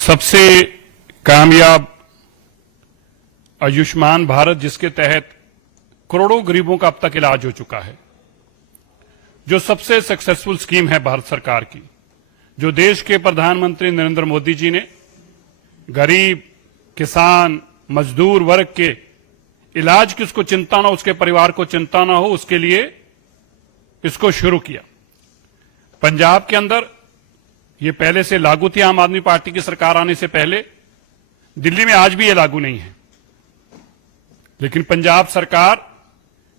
सबसे कामयाब आयुष्मान भारत, जिसके तहत करोड़ों गरीबों का अब तक इलाज हो चुका है, जो सबसे सक्सेसफुल स्कीम है भारत सरकार की, जो देश के प्रधानमंत्री नरेंद्र मोदी जी ने गरीब, किसान, मजदूर वर्ग के इलाज की उसको चिंता ना हो, उसके परिवार को चिंता ना हो, उसके लिए इसको शुरू किया। पंजाब के अंदर ये पहले से लागू थी, आम आदमी पार्टी की सरकार आने से पहले। दिल्ली में आज भी ये लागू नहीं है, लेकिन पंजाब सरकार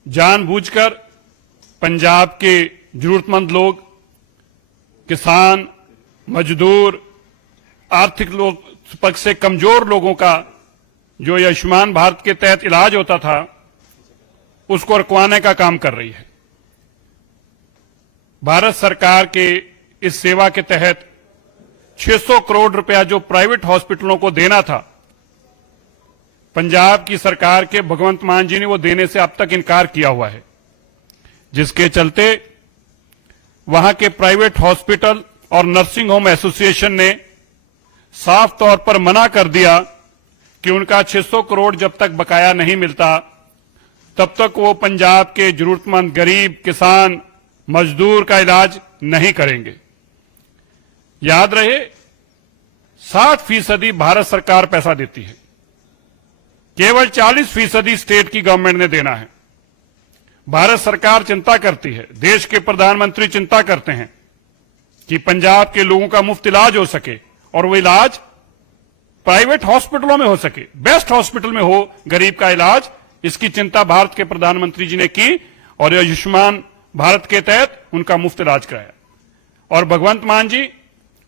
जानबूझकर पंजाब के जरूरतमंद लोग, किसान, मजदूर, आर्थिक लोग, पक्ष से कमजोर लोगों का जो ये आयुष्मान भारत के तहत इलाज होता था, उसको रुकवाने का काम कर रही है। भारत सरकार के इस सेवा के तहत 600 करोड़ रुपया जो प्राइवेट हॉस्पिटलों को देना था, पंजाब की सरकार के भगवंत मान जी ने वो देने से अब तक इनकार किया हुआ है, जिसके चलते वहां के प्राइवेट हॉस्पिटल और नर्सिंग होम एसोसिएशन ने साफ तौर पर मना कर दिया कि उनका 600 करोड़ जब तक बकाया नहीं मिलता, तब तक वो पंजाब के जरूरतमंद गरीब, किसान, मजदूर का इलाज नहीं करेंगे। याद रहे, 60% भारत सरकार पैसा देती है, केवल 40% स्टेट की गवर्नमेंट ने देना है। भारत सरकार चिंता करती है, देश के प्रधानमंत्री चिंता करते हैं कि पंजाब के लोगों का मुफ्त इलाज हो सके, और वो इलाज प्राइवेट हॉस्पिटलों में हो सके, बेस्ट हॉस्पिटल में हो गरीब का इलाज। इसकी चिंता भारत के प्रधानमंत्री जी ने की और आयुष्मान भारत के तहत उनका मुफ्त इलाज कराया। और भगवंत मान जी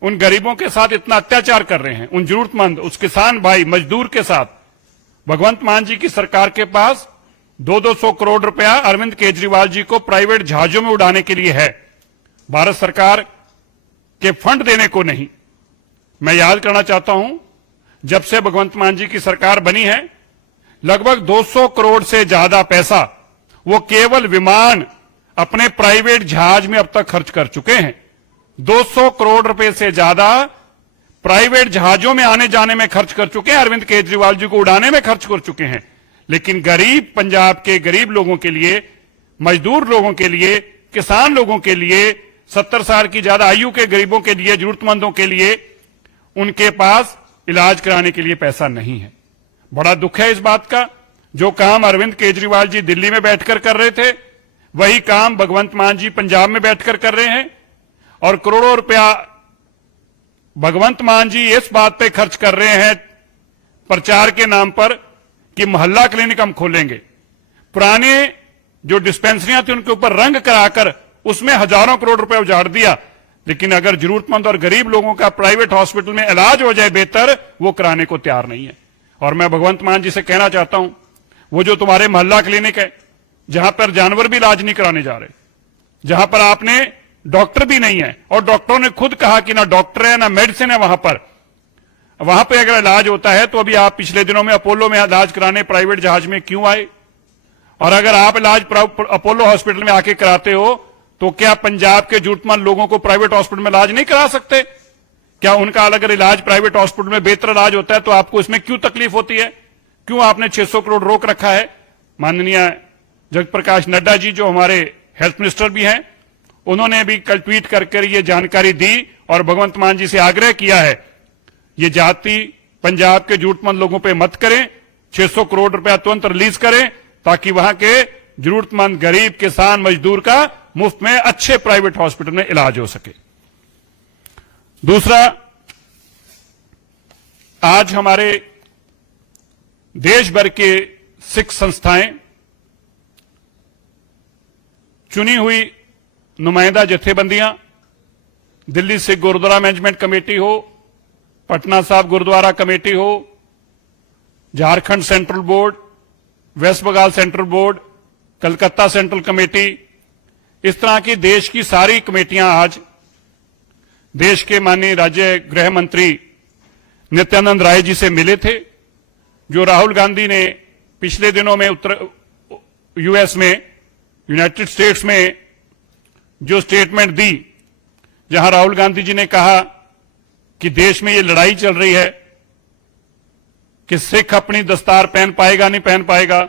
उन गरीबों के साथ इतना अत्याचार कर रहे हैं, उन जरूरतमंद, उस किसान भाई, मजदूर के साथ। भगवंत मान जी की सरकार के पास 200 करोड़ रुपया अरविंद केजरीवाल जी को प्राइवेट जहाजों में उड़ाने के लिए है, भारत सरकार के फंड देने को नहीं। मैं याद करना चाहता हूं, जब से भगवंत मान जी की सरकार बनी है, लगभग 200 करोड़ से ज्यादा पैसा वो केवल विमान, अपने प्राइवेट जहाज में अब तक खर्च कर चुके हैं। 200 करोड़ रुपए से ज्यादा प्राइवेट जहाजों में आने जाने में खर्च कर चुके हैं, अरविंद केजरीवाल जी को उड़ाने में खर्च कर चुके हैं। लेकिन गरीब, पंजाब के गरीब लोगों के लिए, मजदूर लोगों के लिए, किसान लोगों के लिए, 70 साल की ज्यादा आयु के गरीबों के लिए, जरूरतमंदों के लिए, उनके पास इलाज कराने के लिए पैसा नहीं है। बड़ा दुख है इस बात का। जो काम अरविंद केजरीवाल जी दिल्ली में बैठकर कर रहे थे, वही काम भगवंत मान जी पंजाब में बैठकर कर रहे हैं। और करोड़ों रुपया भगवंत मान जी इस बात पे खर्च कर रहे हैं प्रचार के नाम पर कि मोहल्ला क्लिनिक हम खोलेंगे। पुराने जो डिस्पेंसरियां थी उनके ऊपर रंग कराकर उसमें हजारों करोड़ रुपए उजाड़ दिया। लेकिन अगर जरूरतमंद और गरीब लोगों का प्राइवेट हॉस्पिटल में इलाज हो जाए बेहतर, वो कराने को तैयार नहीं है। और मैं भगवंत मान जी से कहना चाहता हूं, वो जो तुम्हारे मोहल्ला क्लिनिक है, जहां पर जानवर भी इलाज नहीं कराने जा रहे, जहां पर आपने डॉक्टर भी नहीं है, और डॉक्टरों ने खुद कहा कि ना डॉक्टर है ना मेडिसिन है वहां पर अगर इलाज होता है तो अभी आप पिछले दिनों में अपोलो में इलाज कराने प्राइवेट जहाज में क्यों आए? और अगर आप इलाज अपोलो हॉस्पिटल में आके कराते हो तो क्या पंजाब के जरूरतमंद लोगों को प्राइवेट हॉस्पिटल में इलाज नहीं करा सकते? क्या उनका अगर इलाज प्राइवेट हॉस्पिटल में बेहतर इलाज होता है तो आपको इसमें क्यों तकलीफ होती है? क्यों आपने 600 करोड़ रोक रखा है? माननीय जगत प्रकाश नड्डा जी, जो हमारे हेल्थ मिनिस्टर भी हैं, उन्होंने भी कल ट्वीट करके ये जानकारी दी और भगवंत मान जी से आग्रह किया है, ये जाति पंजाब के जरूरतमंद लोगों पे मत करें, 600 करोड़ रुपया तुरंत रिलीज करें, ताकि वहां के जरूरतमंद गरीब, किसान, मजदूर का मुफ्त में अच्छे प्राइवेट हॉस्पिटल में इलाज हो सके। दूसरा, आज हमारे देश भर के सिख संस्थाएं, चुनी हुई नुमाइंदा जथेबंदियां, दिल्ली सिख गुरुद्वारा मैनेजमेंट कमेटी हो, पटना साहिब गुरुद्वारा कमेटी हो, Jharkhand central board, West Bengal central board, Calcutta central committee, इस तरह की देश की सारी कमेटियां आज देश के माननीय राज्य गृह मंत्री नित्यानंद राय जी से मिले थे। जो राहुल गांधी ने पिछले दिनों में यूएस में, यूनाइटेड स्टेट्स में जो स्टेटमेंट दी, जहां राहुल गांधी जी ने कहा कि देश में ये लड़ाई चल रही है कि सिख अपनी दस्तार पहन पाएगा नहीं पहन पाएगा,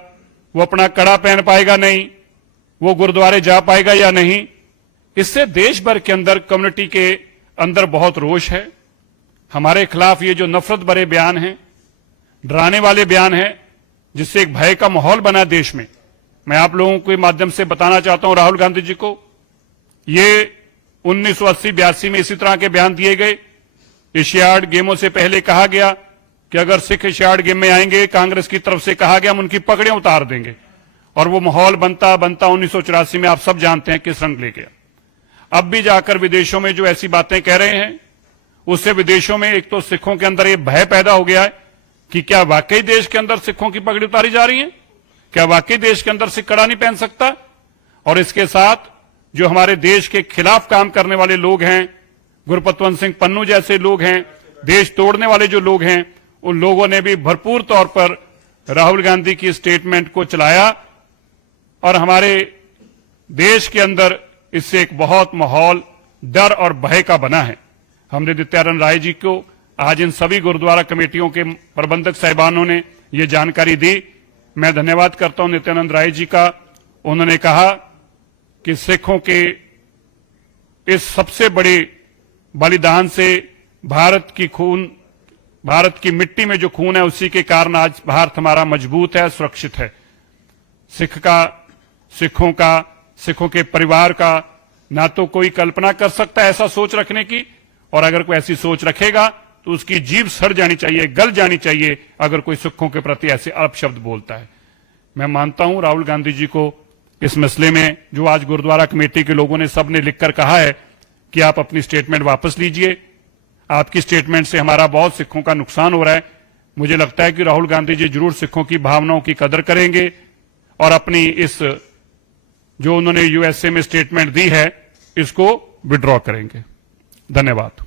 वो अपना कड़ा पहन पाएगा नहीं, वो गुरुद्वारे जा पाएगा या नहीं, इससे देश भर के अंदर कम्युनिटी के अंदर बहुत रोष है। हमारे खिलाफ ये जो नफरत भरे बयान हैं, डराने वाले बयान हैं, जिससे एक भय का माहौल बना देश में, मैं आप लोगों के माध्यम से बताना चाहता हूं राहुल गांधी जी को, ये 1980-82 में इसी तरह के बयान दिए गए। एशियाड गेमों से पहले कहा गया कि अगर सिख एशियाड गेम में आएंगे, कांग्रेस की तरफ से कहा गया हम उनकी पकड़ें उतार देंगे, और वो माहौल बनता बनता 1984 में आप सब जानते हैं किस रंग ले गया। अब भी जाकर विदेशों में जो ऐसी बातें कह रहे हैं, उससे विदेशों में एक तो सिखों के अंदर ये भय पैदा हो गया है कि क्या वाकई देश के अंदर सिखों की पगड़ी उतारी जा रही है, क्या वाकई देश के अंदर सिख कड़ा नहीं पहन सकता। और इसके साथ जो हमारे देश के खिलाफ काम करने वाले लोग हैं, गुरपतवंत सिंह पन्नू जैसे लोग हैं, देश तोड़ने वाले जो लोग हैं, उन लोगों ने भी भरपूर तौर पर राहुल गांधी की स्टेटमेंट को चलाया, और हमारे देश के अंदर इससे एक बहुत माहौल डर और भय का बना है। हमने नित्यानंद राय जी को आज इन सभी गुरुद्वारा कमेटियों के प्रबंधक साहिबानों ने ये जानकारी दी। मैं धन्यवाद करता हूं नित्यानंद राय जी का। उन्होंने कहा कि सिखों के इस सबसे बड़े बलिदान से भारत की मिट्टी में जो खून है, उसी के कारण आज भारत हमारा मजबूत है, सुरक्षित है। सिखों के परिवार का ना तो कोई कल्पना कर सकता है ऐसा सोच रखने की, और अगर कोई ऐसी सोच रखेगा तो उसकी जीभ सड़ जानी चाहिए, गल जानी चाहिए, अगर कोई सिखों के प्रति ऐसे अपशब्द बोलता है। मैं मानता हूं राहुल गांधी जी को इस मसले में, जो आज गुरुद्वारा कमेटी के लोगों ने सबने लिखकर कहा है कि आप अपनी स्टेटमेंट वापस लीजिए, आपकी स्टेटमेंट से हमारा बहुत सिखों का नुकसान हो रहा है। मुझे लगता है कि राहुल गांधी जी जरूर सिखों की भावनाओं की कदर करेंगे और अपनी इस जो उन्होंने यूएसए में स्टेटमेंट दी है, इसको विड्रॉ करेंगे। धन्यवाद।